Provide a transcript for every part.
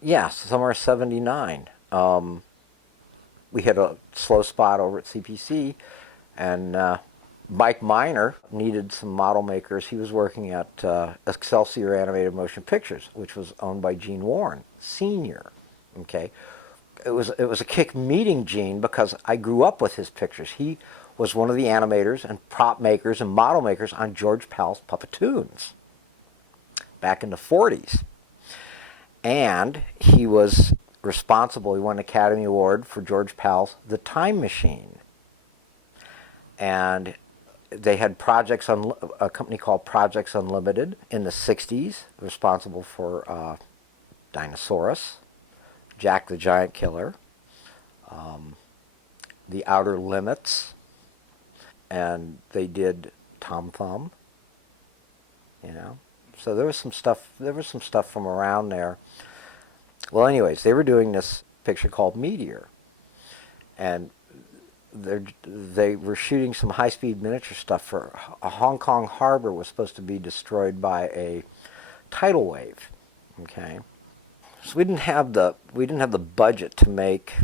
Yeah, summer of '79. We hit a slow spot over at CPC, and Mike Miner needed some model makers. He was working at Excelsior Animated Motion Pictures, which was owned by Jein Warren Sr. Okay, it was a kick meeting Jein because I grew up with his pictures. He was one of the animators and prop makers and model makers on George Pal's Puppetoons back in the '40s. And he was responsible. He won an Academy Award for George Pal's The Time Machine. And they had projects on a company called Projects Unlimited in the '60s, responsible for Dinosaurus, Jack the Giant Killer, The Outer Limits, and they did Tom Thumb. You know, so there was some stuff. There was some stuff from around there. Well, anyways, they were doing this picture called Meteor, and they were shooting some high-speed miniature stuff for a Hong Kong harbor was supposed to be destroyed by a tidal wave. Okay, so we didn't have the budget to make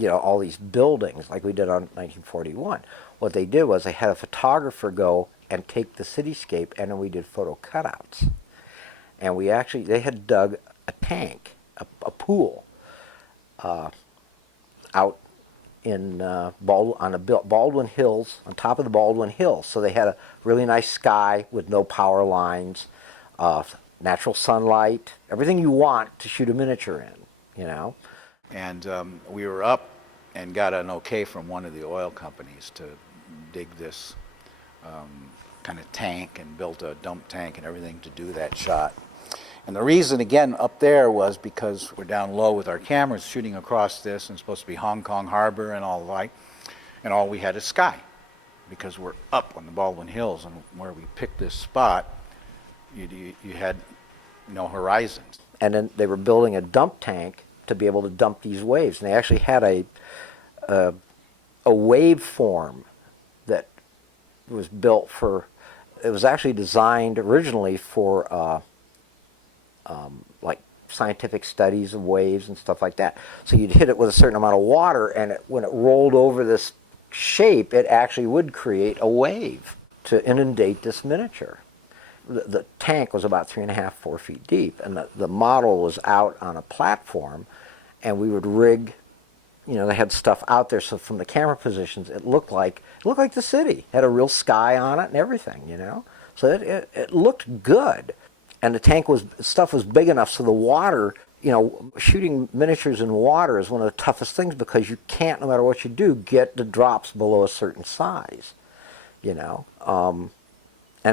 all these buildings like we did on 1941. What they did was they had a photographer go and take the cityscape, and then we did photo cutouts. And they had dug a tank, a pool, out in Baldwin Hills, on top of the Baldwin Hills. So they had a really nice sky with no power lines, natural sunlight, everything you want to shoot a miniature in. And we were up and got an okay from one of the oil companies to dig this kind of tank, and built a dump tank and everything to do that shot. And the reason, again, up there was because we're down low with our cameras shooting across this, and it's supposed to be Hong Kong Harbor and all like, and all we had is sky, because we're up on the Baldwin Hills, and where we picked this spot, you had no horizons. And then they were building a dump tank to be able to dump these waves. And they actually had a waveform that was built for. It was actually designed originally for like scientific studies of waves and stuff like that. So you'd hit it with a certain amount of water, and when it rolled over this shape, it actually would create a wave to inundate this miniature. The tank was about 3.5, 4 feet deep, and the model was out on a platform, and we would rig. They had stuff out there, so from the camera positions, it looked like the city. It had a real sky on it and everything, So it looked good, and the stuff was big enough so the water. Shooting miniatures in water is one of the toughest things because you can't, no matter what you do, get the drops below a certain size. And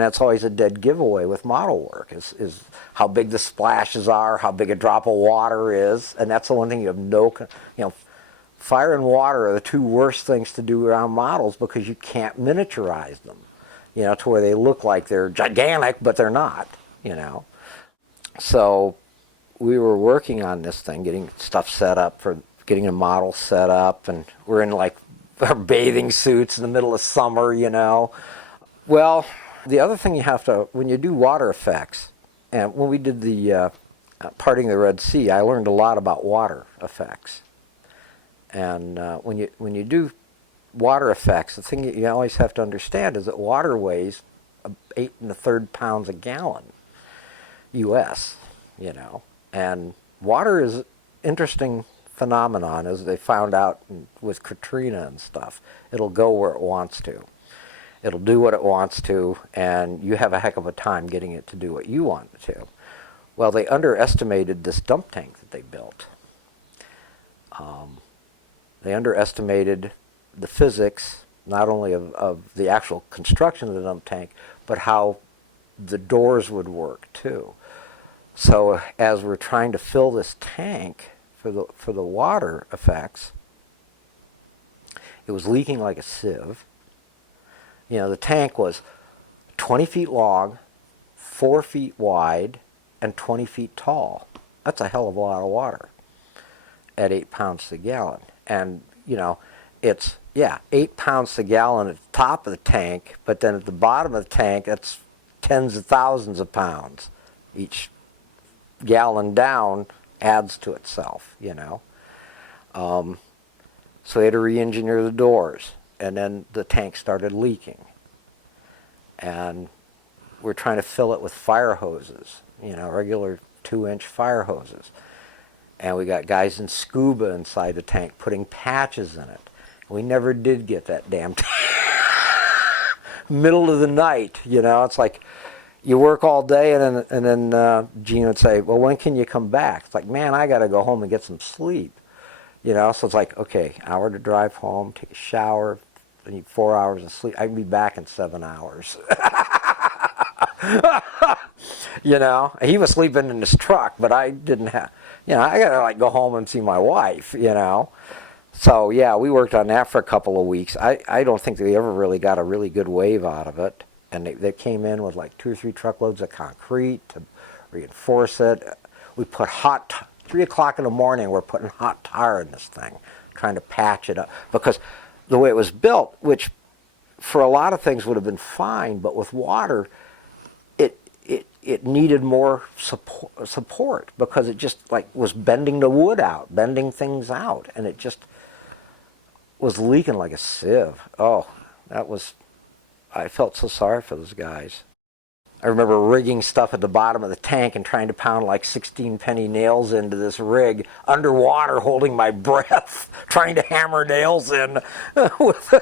that's always a dead giveaway with model work is how big the splashes are, how big a drop of water is, and that's the one thing you have fire and water are the two worst things to do around models because you can't miniaturize them, to where they look like they're gigantic, but they're not, So we were working on this thing, getting stuff set up for getting a model set up, and we're in like our bathing suits in the middle of summer, Well, the other thing you have to, when you do water effects, and when we did the parting of the Red Sea, I learned a lot about water effects. And when you do water effects, the thing you always have to understand is that water weighs 8 1/3 pounds a gallon, U.S. And water is an interesting phenomenon, as they found out with Katrina and stuff. It'll go where it wants to. It'll do what it wants to, and you have a heck of a time getting it to do what you want it to. Well, they underestimated this dump tank that they built. They underestimated the physics, not only of the actual construction of the dump tank, but how the doors would work too. So as we're trying to fill this tank for the water effects, it was leaking like a sieve. The tank was 20 feet long, 4 feet wide, and 20 feet tall. That's a hell of a lot of water at 8 pounds a gallon. And, it's, 8 pounds a gallon at the top of the tank, but then at the bottom of the tank, that's tens of thousands of pounds each gallon down, adds to itself, you know. So we had to re-engineer the doors, and then the tank started leaking. And we're trying to fill it with fire hoses, you know, regular 2-inch fire hoses. And we got guys in scuba inside the tank putting patches in it. We never did get that damn tank. Middle of the night, you know, it's like you work all day, and then Jein would say, well, when can you come back? It's like, man, I got to go home and get some sleep. You know, so it's like, okay, hour to drive home, take a shower, I need 4 hours of sleep. I can be back in 7 hours. You know, he was sleeping in his truck, but I didn't have, you know, I got to like go home and see my wife, you know. So, yeah, we worked on that for a couple of weeks. I don't think they ever really got a really good wave out of it. And they came in with like 2 or 3 truckloads of concrete to reinforce it. We put 3 o'clock in the morning, we're putting hot tar in this thing, trying to patch it up. Because the way it was built, which for a lot of things would have been fine, but with water, it needed more support because it just like was bending the wood out, bending things out, and it just was leaking like a sieve. Oh, I felt so sorry for those guys. I remember rigging stuff at the bottom of the tank and trying to pound like 16 penny nails into this rig underwater, holding my breath, trying to hammer nails in with